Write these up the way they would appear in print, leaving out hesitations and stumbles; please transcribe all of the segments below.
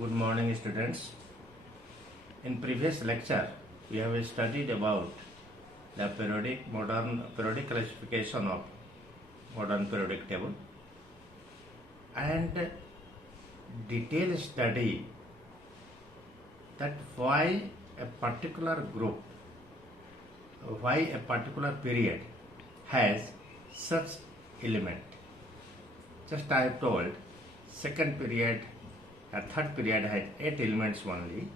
Good morning, students. In previous lecture, we have studied about the periodic classification of modern periodic table and detailed study that why a particular group, why a particular period has such element. Just I have told, second period, third period has 8 elements only,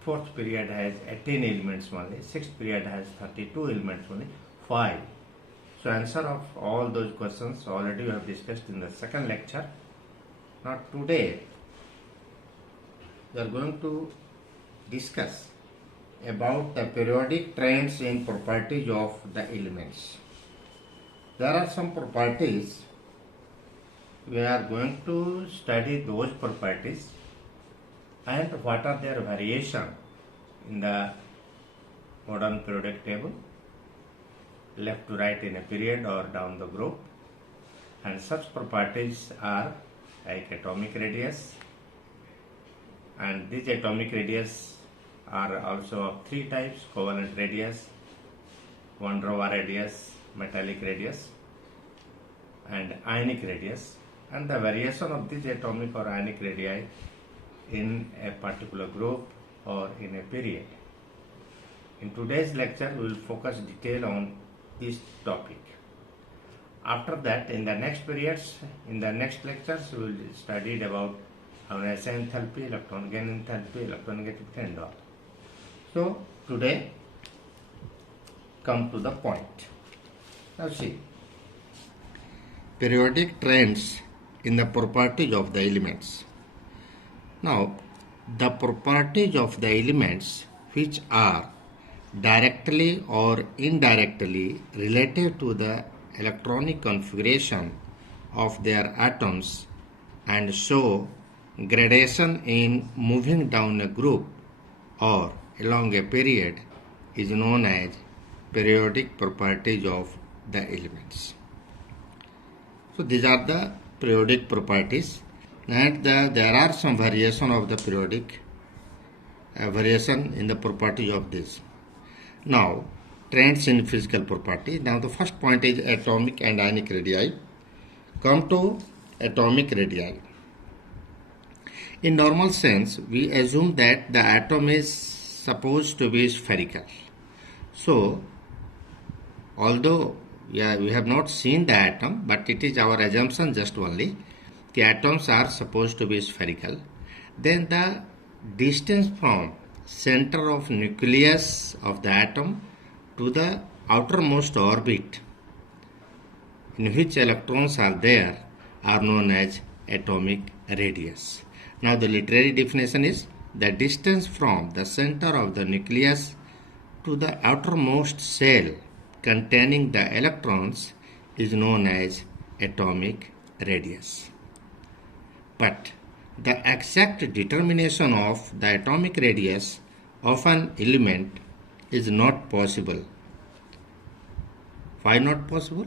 fourth period has 18 elements only, sixth period has 32 elements only, 5. So answer of all those questions already we have discussed in the second lecture. Now today we are going to discuss about the periodic trends in properties of the elements. There are some properties. We are going to study those properties and what are their variation in the modern periodic table, left to right in a period or down the group. And such properties are like atomic radius, and these atomic radius are also of 3 types: covalent radius, van der Waals radius, metallic radius, and ionic radius. And the variation of these atomic or ionic radii in a particular group or in a period. In today's lecture, we will focus detail on this topic. After that, in the next periods, in the next lectures, we will study about ionization enthalpy, electron gain enthalpy, electronegativity and all. So, today, come to the point. Now see, periodic trends in the properties of the elements. Now, the properties of the elements which are directly or indirectly related to the electronic configuration of their atoms and show gradation in moving down a group or along a period is known as periodic properties of the elements. So these are the periodic properties, and there are some variation of the periodic variation in the properties of this. Now, trends in physical property. Now the first point is atomic and ionic radii. Come to atomic radii. In normal sense, we assume that the atom is supposed to be spherical. So, although we have not seen the atom, but it is our assumption just only. The atoms are supposed to be spherical. Then the distance from center of nucleus of the atom to the outermost orbit in which electrons are there are known as atomic radius. Now the literary definition is the distance from the center of the nucleus to the outermost shell containing the electrons is known as atomic radius. But the exact determination of the atomic radius of an element is not possible. Why not possible?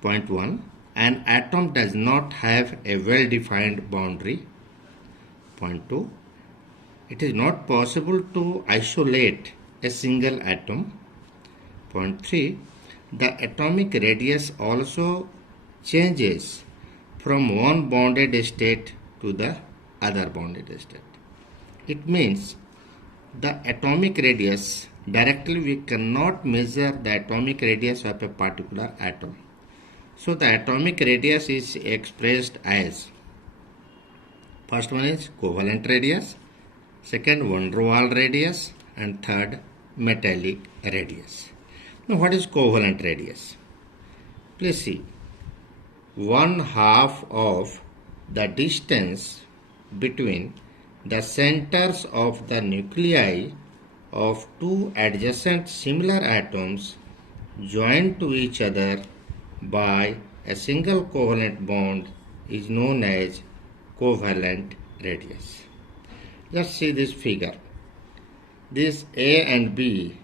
Point 1. An atom does not have a well-defined boundary. Point 2. It is not possible to isolate a single atom. Point 3. The atomic radius also changes from one bounded state to the other bounded state. It means the atomic radius, directly we cannot measure the atomic radius of a particular atom. So the atomic radius is expressed as, first one is covalent radius, second van der Waals radius, and third metallic radius. Now what is covalent radius? Please see, 1/2 of the distance between the centers of the nuclei of two adjacent similar atoms joined to each other by a single covalent bond is known as covalent radius. Let's see this figure. This A and B,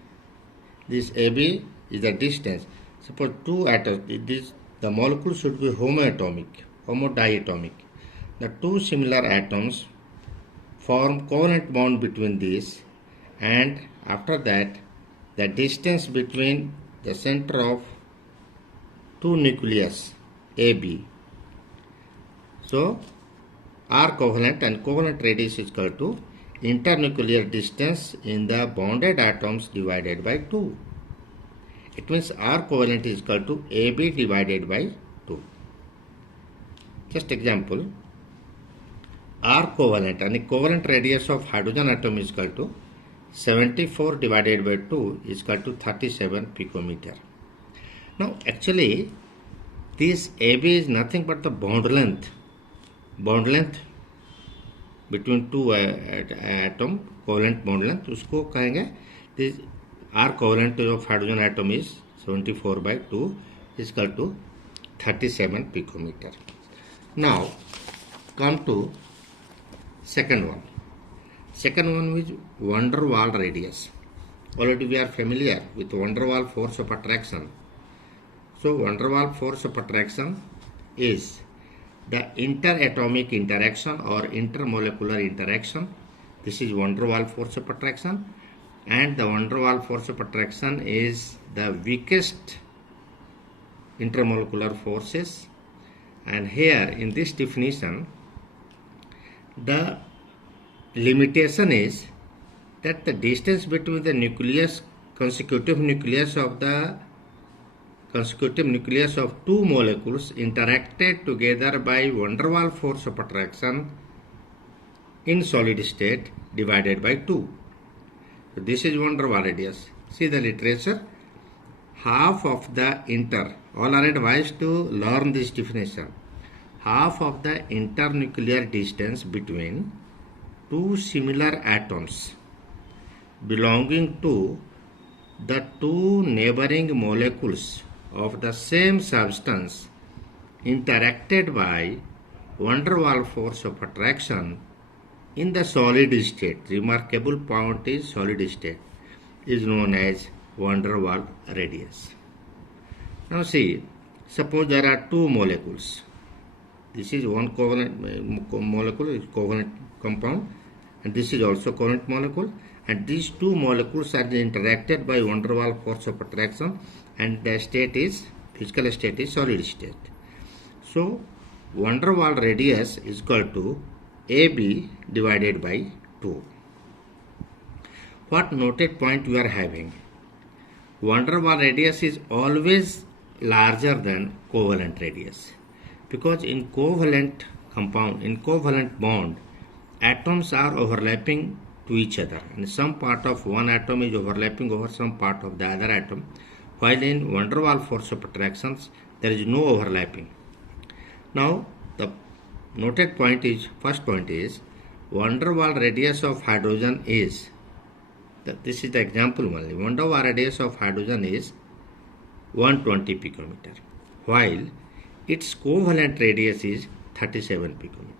this AB is the distance. Suppose two atoms, the molecule should be homoatomic, homodiatomic. the two similar atoms form covalent bond between these, and after that the distance between the center of two nucleus AB. So R covalent and covalent radius is equal to internuclear distance in the bonded atoms divided by 2. It means R covalent is equal to AB divided by 2. Just example, R covalent and the covalent radius of hydrogen atom is equal to 74 divided by 2 is equal to 37 picometer. Now actually this AB is nothing but the bond length between two atom, covalent bond length, उसको कहेंगे this R covalent of hydrogen atom is 74 by 2 is equal to 37 picometer. Now come to second one. Second one is van der Waal radius. Already we are familiar with van der Waal force of attraction. So van der Waal force of attraction is the interatomic interaction or intermolecular interaction. This is van der Waal force of attraction, and the van der Waal force of attraction is the weakest intermolecular forces. And here in this definition, the limitation is that the distance between the nucleus, consecutive nucleus of two molecules interacted together by van der Waal force of attraction in solid state divided by 2. So this is van der Waal radius. See the literature. Half of the all are advised to learn this definition. Half of the internuclear distance between two similar atoms belonging to the two neighboring molecules of the same substance interacted by van der Waal force of attraction in the solid state. Remarkable point is solid state is known as van der Waal radius. Now see, suppose there are two molecules. This is one covalent molecule, is covalent compound, and this is also covalent molecule, and these two molecules are interacted by van der Waal force of attraction, and the state is, physical state is solid state. So van der Waal radius is equal to AB divided by 2. What noted point we are having? Van der Waal radius is always larger than covalent radius, because in covalent compound, in covalent bond, atoms are overlapping to each other, and some part of one atom is overlapping over some part of the other atom, while in van der Waal force of attractions there is no overlapping. Now the noted point is, first point is, van der Waal radius of hydrogen is, this is the example only, van der Waal radius of hydrogen is 120 picometer, while its covalent radius is 37 picometer.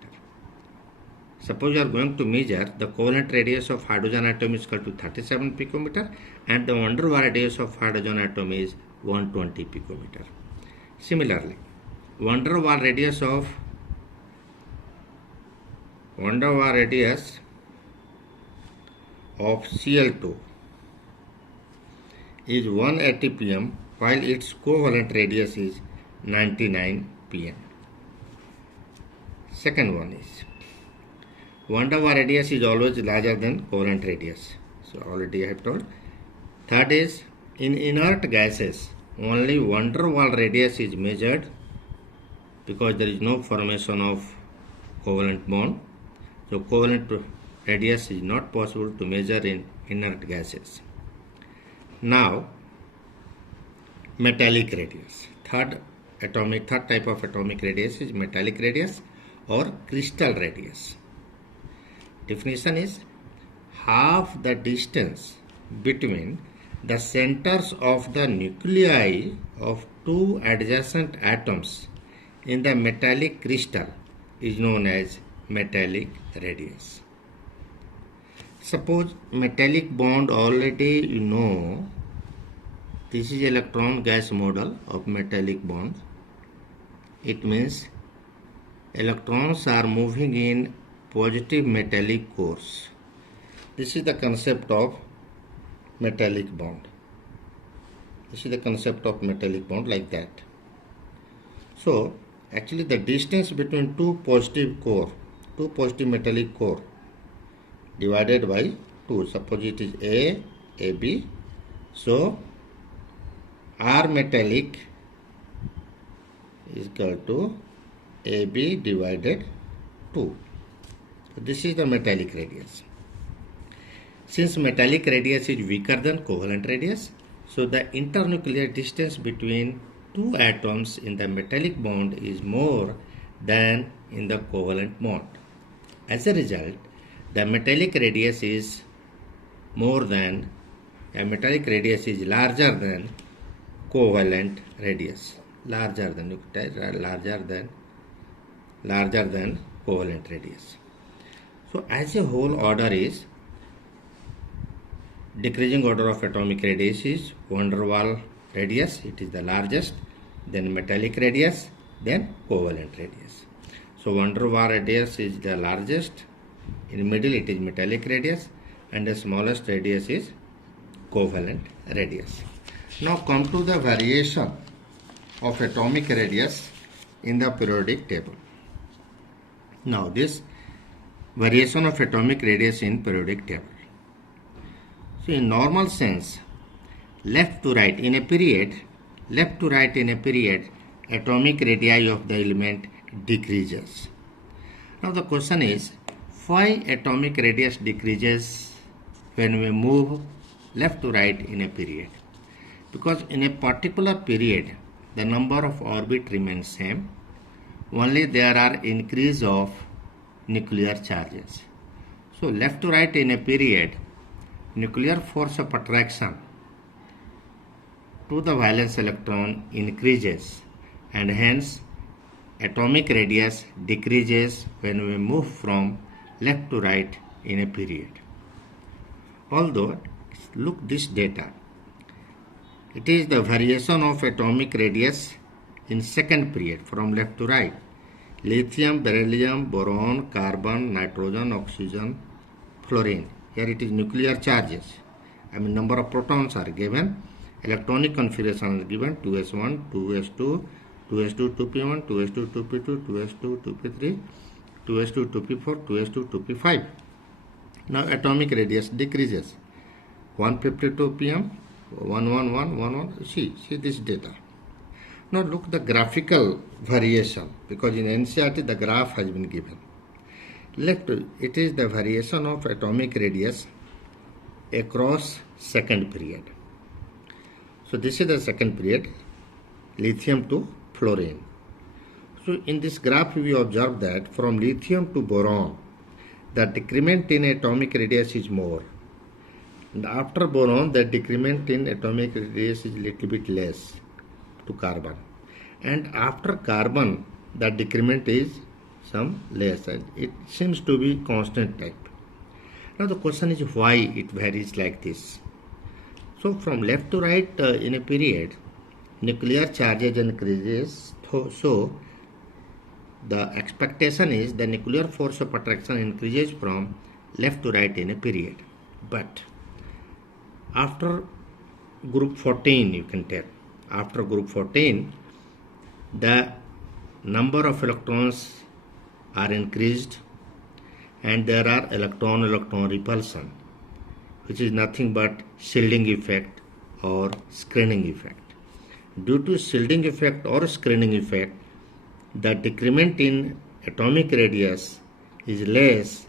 Suppose you are going to measure the covalent radius of hydrogen atom is equal to 37 picometer, and the van der Waal radius of hydrogen atom is 120 picometer. Similarly, van der Waal radius of Cl2 is 180 pm, while its covalent radius is 99 pm. Second one is, van der Waal radius is always larger than covalent radius. So already I have told. Third is, in inert gases, only van der Waal radius is measured because there is no formation of covalent bond. So covalent radius is not possible to measure in inert gases. Now metallic radius. Third type of atomic radius is metallic radius or crystal radius. Definition is half the distance between the centers of the nuclei of two adjacent atoms in the metallic crystal is known as metallic radius. Suppose metallic bond, already you know, this is electron gas model of metallic bond. It means electrons are moving in positive metallic cores. This is the concept of metallic bond. This is the concept of metallic bond, like that. So actually the distance between two positive metallic core divided by 2. Suppose it is AB. So R metallic is equal to AB divided 2. So this is the metallic radius. Since metallic radius is weaker than covalent radius, so the internuclear distance between two atoms in the metallic bond is more than in the covalent bond. As a result, the metallic radius is larger than covalent radius, larger than covalent radius. So as a whole, order is decreasing order of atomic radius is van der Waals radius, it is the largest, then metallic radius, then covalent radius. So van der Waals radius is the largest, in middle it is metallic radius, and the smallest radius is covalent radius. Now come to the variation of atomic radius in the periodic table. Now this variation of atomic radius in periodic table. So in normal sense, left to right in a period, atomic radii of the element decreases. Now the question is, why atomic radius decreases when we move left to right in a period? Because in a particular period, the number of orbits remains same, only there are increase of nuclear charges. So left to right in a period, nuclear force of attraction to the valence electron increases, and hence atomic radius decreases when we move from left to right in a period. Although, look this data, it is the variation of atomic radius in second period from left to right. Lithium, beryllium, boron, carbon, nitrogen, oxygen, fluorine. Here it is nuclear charges. Number of protons are given. Electronic configuration is given 2s1, 2s2, 2s2, 2p1, 2s2, 2p2, 2s2, 2p3, 2s2, 2p4, 2s2, 2p5. Now atomic radius decreases. 152 pm, 111, see this data. Now look the graphical variation, because in NCERT the graph has been given. Left, it is the variation of atomic radius across second period. So this is the second period, lithium to fluorine. So in this graph we observe that from lithium to boron, the decrement in atomic radius is more. And after boron, the decrement in atomic radius is little bit less to carbon. And after carbon, the decrement is some less, and it seems to be constant type. Now the question is why it varies like this. So from left to right in a period, nuclear charges increases, so the expectation is the nuclear force of attraction increases from left to right in a period. But after group 14, you can tell, after group 14, the number of electrons are increased, and there are electron-electron repulsion, which is nothing but shielding effect or screening effect. Due to shielding effect or screening effect, the decrement in atomic radius is less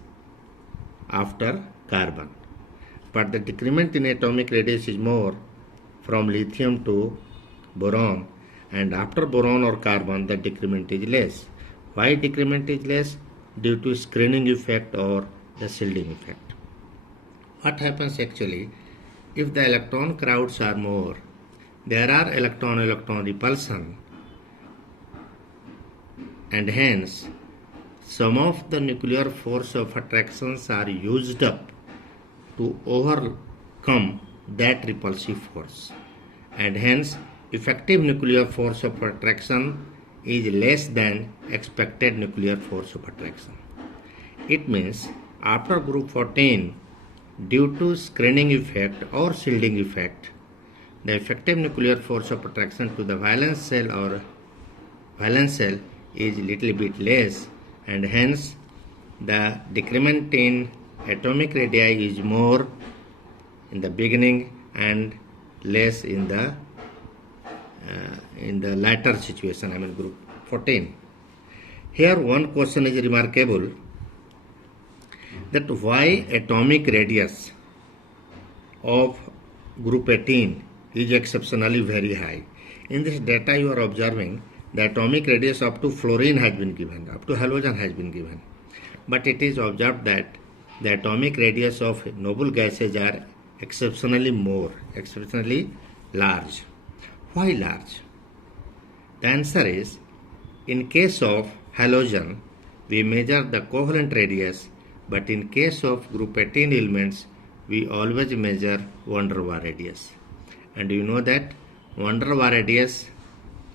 after carbon, but the decrement in atomic radius is more from lithium to boron, and after boron or carbon the decrement is less. Why decrement is less? Due to screening effect or the shielding effect. What happens actually, if the electron crowds are more, there are electron-electron repulsion, and hence some of the nuclear force of attractions are used up to overcome that repulsive force, and hence effective nuclear force of attraction is less than expected nuclear force of attraction. It means after group 14, due to screening effect or shielding effect, the effective nuclear force of attraction to the valence shell is little bit less, and hence the decrement in atomic radii is more in the beginning and less in the latter situation, group 14. Here one question is remarkable, that why atomic radius of group 18 is exceptionally very high. In this data you are observing the atomic radius up to fluorine has been given, up to halogen has been given, but it is observed that the atomic radius of noble gases are exceptionally large. Why large? The answer is, in case of halogen we measure the covalent radius, but in case of group 18 elements we always measure van der Waals radius, and you know that van der Waals radius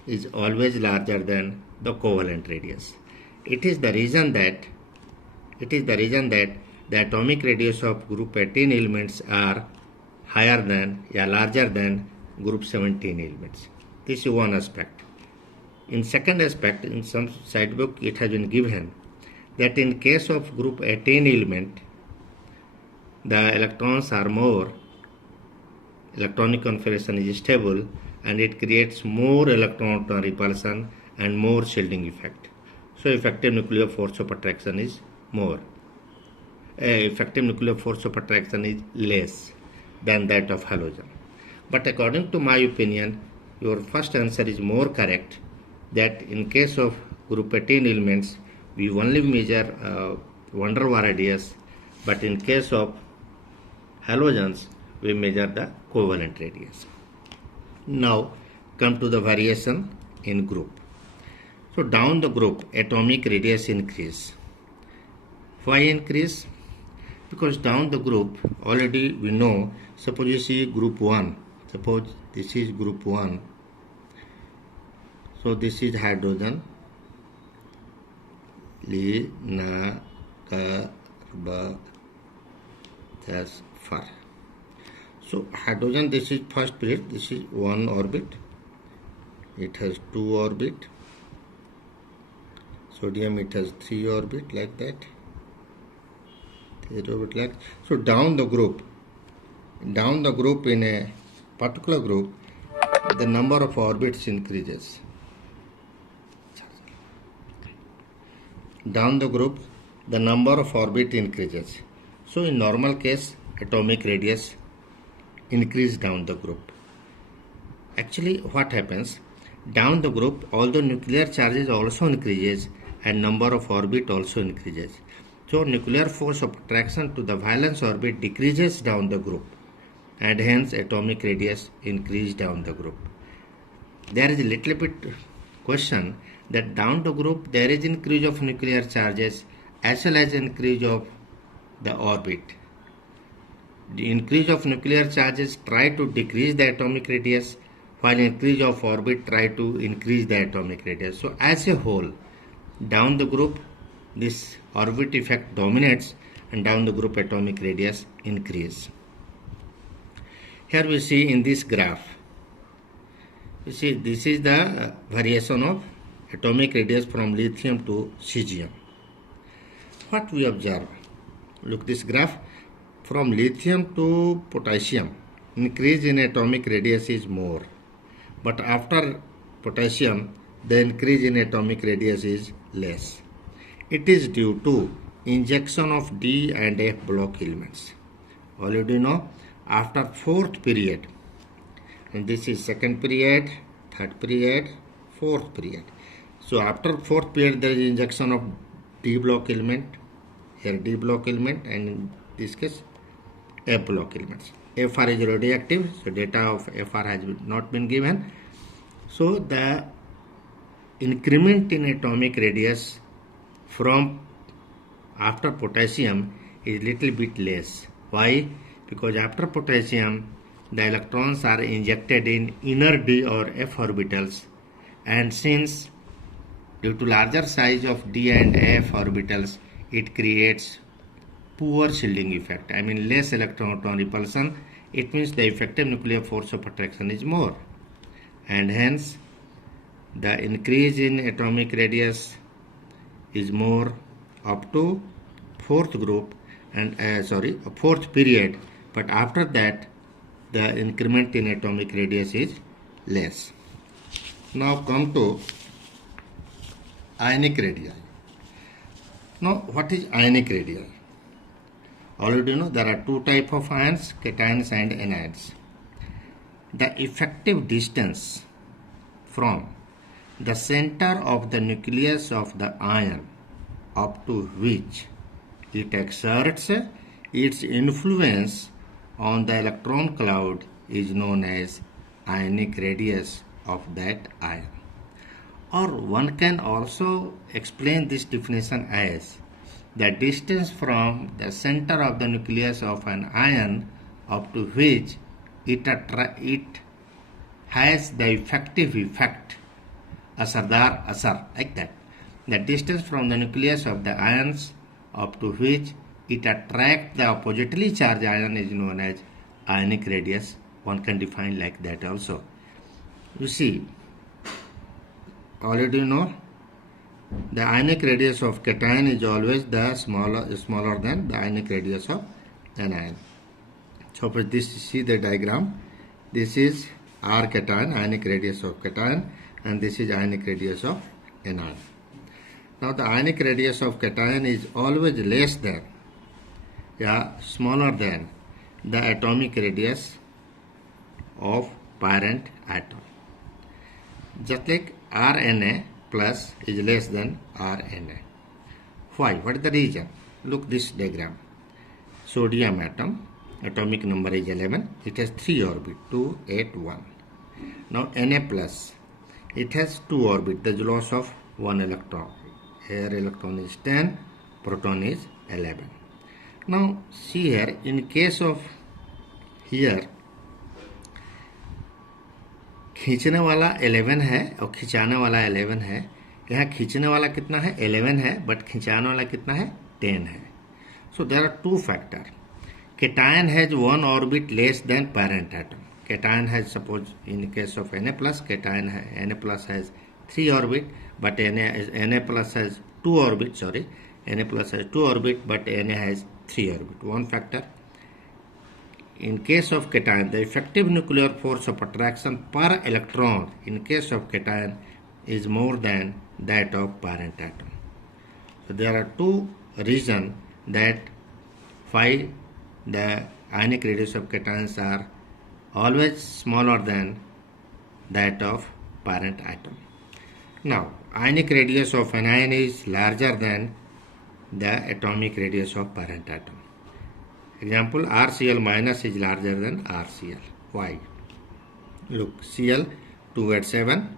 is always larger than the covalent radius. It is the reason that the atomic radius of group 18 elements are larger than group 17 elements. This is one aspect. In second aspect, in some side book it has been given that in case of group 18 element, the electrons are more, electronic configuration is stable, and it creates more electron repulsion and more shielding effect. So effective nuclear force of attraction is more. Effective nuclear force of attraction is less than that of halogen. But according to my opinion, your first answer is more correct, that in case of group 18 elements we only measure van der Waals radius, but in case of halogens we measure the covalent radius. Now come to the variation in group. So down the group atomic radius increase. Why increase? Because down the group already we know, suppose you see group 1, suppose this is group 1, so this is hydrogen, phosphor. So hydrogen, this is first period, this is one orbit, it has two orbit, sodium it has three orbit, like that, so down the group in a particular group the number of orbits increases. Down the group the number of orbit increases. So in normal case atomic radius increase down the group. Actually what happens, down the group although nuclear charges also increases and number of orbit also increases, so nuclear force of attraction to the valence orbit decreases down the group, and hence atomic radius increase down the group. There is a little bit question that down the group there is increase of nuclear charges as well as increase of the orbit. The increase of nuclear charges try to decrease the atomic radius, while increase of orbit try to increase the atomic radius. So as a whole, down the group this orbit effect dominates, and down the group atomic radius increase. Here we see in this graph, you see this is the variation of atomic radius from lithium to cesium. What we observe, look this graph, from lithium to potassium increase in atomic radius is more, but after potassium the increase in atomic radius is less. It is due to injection of D and F block elements. Already know, after fourth period, and this is second period, third period, fourth period. So after fourth period there is injection of D block element, here D block element, and in this case F block elements. Fr is radioactive, so data of Fr has not been given. So the increment in atomic radius from after potassium is little bit less. Why? Because after potassium the electrons are injected in inner d or f orbitals, and since Due to larger size of d and f orbitals, it creates poor shielding effect. I mean less electron-proton repulsion. It means the effective nuclear force of attraction is more, and hence the increase in atomic radius is more up to fourth group and fourth period, but after that the increment in atomic radius is less. Now come to ionic radii. Now what is ionic radii? Already know there are two types of ions, cations and anions. The effective distance from the center of the nucleus of the ion up to which it exerts its influence on the electron cloud is known as ionic radius of that ion. Or one can also explain this definition as the distance from the center of the nucleus of an ion up to which it has the effective effect, asardar asar, like that. The distance from the nucleus of the ions up to which it attracts the oppositely charged ion is known as ionic radius. One can define like that also. You see, already know the ionic radius of cation is always the smaller than the ionic radius of anion. So for this, see the diagram. This is R cation, ionic radius of cation, and this is ionic radius of anion. Now the ionic radius of cation is always less than, smaller than the atomic radius of parent atom. Just like RNA plus is less than RNA. Why? What is the reason? Look this diagram. Sodium atom, atomic number is 11. It has 3 orbits, 2, 8, 1. Now Na plus, it has 2 orbits. There is loss of 1 electron. Here electron is 10, proton is 11. Now see here, in case of here खींचने वाला 11 है और खिंचाने वाला 11 है. यहाँ खींचने वाला कितना है? 11 है, बट खिंचाने वाला कितना है? 10 है. So there are two factors. Cation has 1 orbit less than parent atom. Cation has, suppose in case of Na plus, Na plus has 3 orbit, but Na plus has 2 orbit, Na plus has 2 orbit, but Na has 3 orbit. One factor. In case of cation, the effective nuclear force of attraction per electron in case of cation is more than that of parent atom. So there are two reasons that why the ionic radius of cations are always smaller than that of parent atom. Now, ionic radius of anion is larger than the atomic radius of parent atom. Example, RCl minus is larger than RCl. Why? Look, Cl 2 at 7,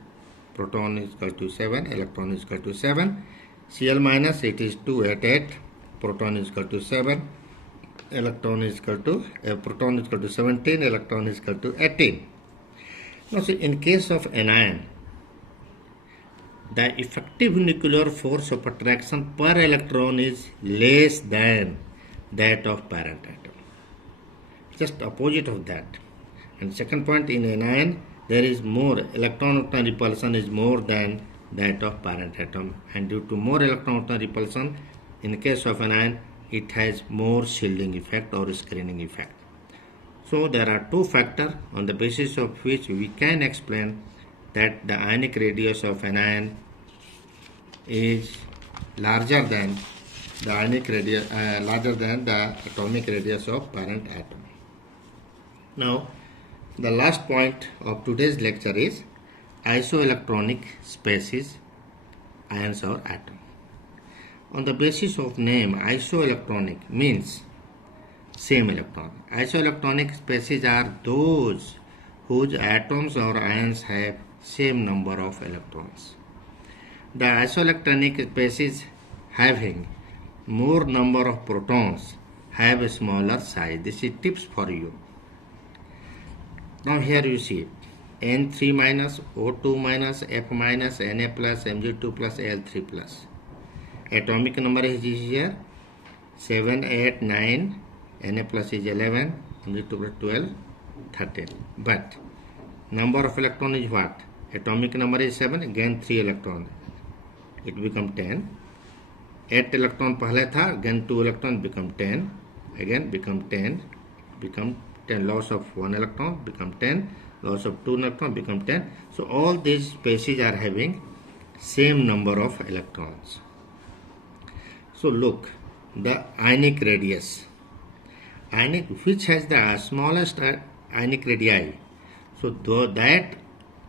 proton is equal to 7, electron is equal to 7. Cl minus, it is 2 at 8, proton is equal to 7, proton is equal to 17, electron is equal to 18. Now see, in case of anion, the effective nuclear force of attraction per electron is less than that of parent atom. Just opposite of that. And second point, in anion, there is more electron-proton repulsion is more than that of parent atom, and due to more electron-proton repulsion, in the case of anion, it has more shielding effect or screening effect. So there are two factors on the basis of which we can explain that the ionic radius of anion is larger than the atomic radius of parent atom. Now, the last point of today's lecture is isoelectronic species, ions or atom. On the basis of name, isoelectronic means same electron. Isoelectronic species are those whose atoms or ions have same number of electrons. The isoelectronic species having more number of protons have a smaller size. This is tips for you. Now here you see N3 minus, O2 minus, F minus, Na plus, Mg2 plus, Al3 plus. Atomic number is here 7, 8, 9, Na plus is 11, Mg2 plus 12, 13. But number of electron is what? Atomic number is 7, again 3 electron. It become 10. 8 electron पहले था, again 2 electron become 10, again become 10, become 10. Loss of 1 electron become 10, loss of 2 electron become 10. So all these species are having same number of electrons. So look, the ionic radius, which has the smallest ionic radii. So that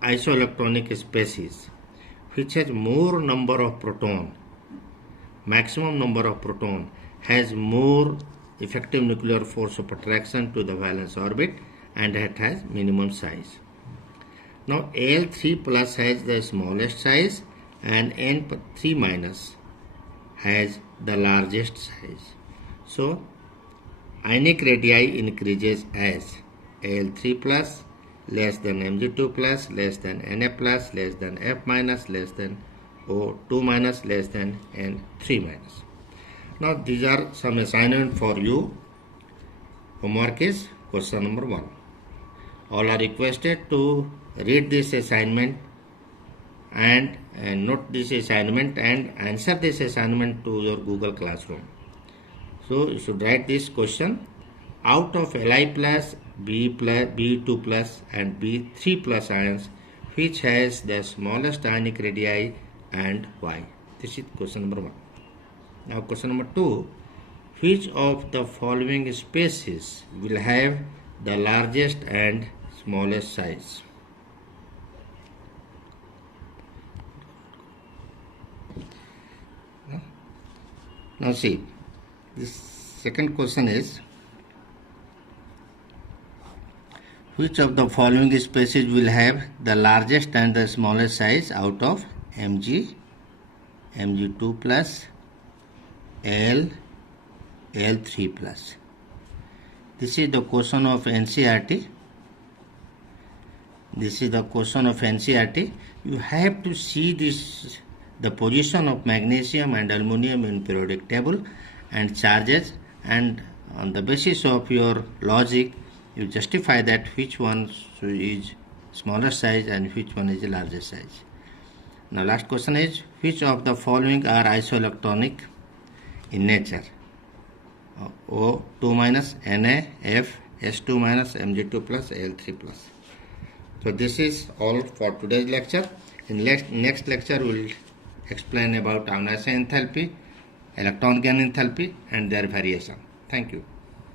isoelectronic species which has more number of proton, maximum number of proton, has more effective nuclear force of attraction to the valence orbit, and it has minimum size. Now Al3 plus has the smallest size and N3 minus has the largest size. So ionic radii increases as Al3 plus less than Mg2 plus less than Na plus less than F minus less than O2 minus less than N3 minus. Now these are some assignment for you. Homework is question number 1. All are requested to read this assignment and note this assignment and answer this assignment to your Google Classroom. So you should write this question: out of Li plus, B2 plus and B3 plus ions, which has the smallest ionic radii and why? This is question number 1. Now question number 2, which of the following species will have the largest and smallest size? Now see, this second question is, which of the following species will have the largest and the smallest size out of Mg, Mg2 plus, Al3 plus? This is the question of NCERT. This is the question of NCERT. You have to see this, the position of magnesium and aluminum in periodic table and charges, and on the basis of your logic you justify that which one is smaller size and which one is the larger size. Now last question is, which of the following are isoelectronic in nature? O2 minus, Na, F, S2 minus, Mg2 plus, Al3 plus. So this is all for today's lecture. In next lecture we will explain about ionization enthalpy, electron gain enthalpy and their variation. Thank you.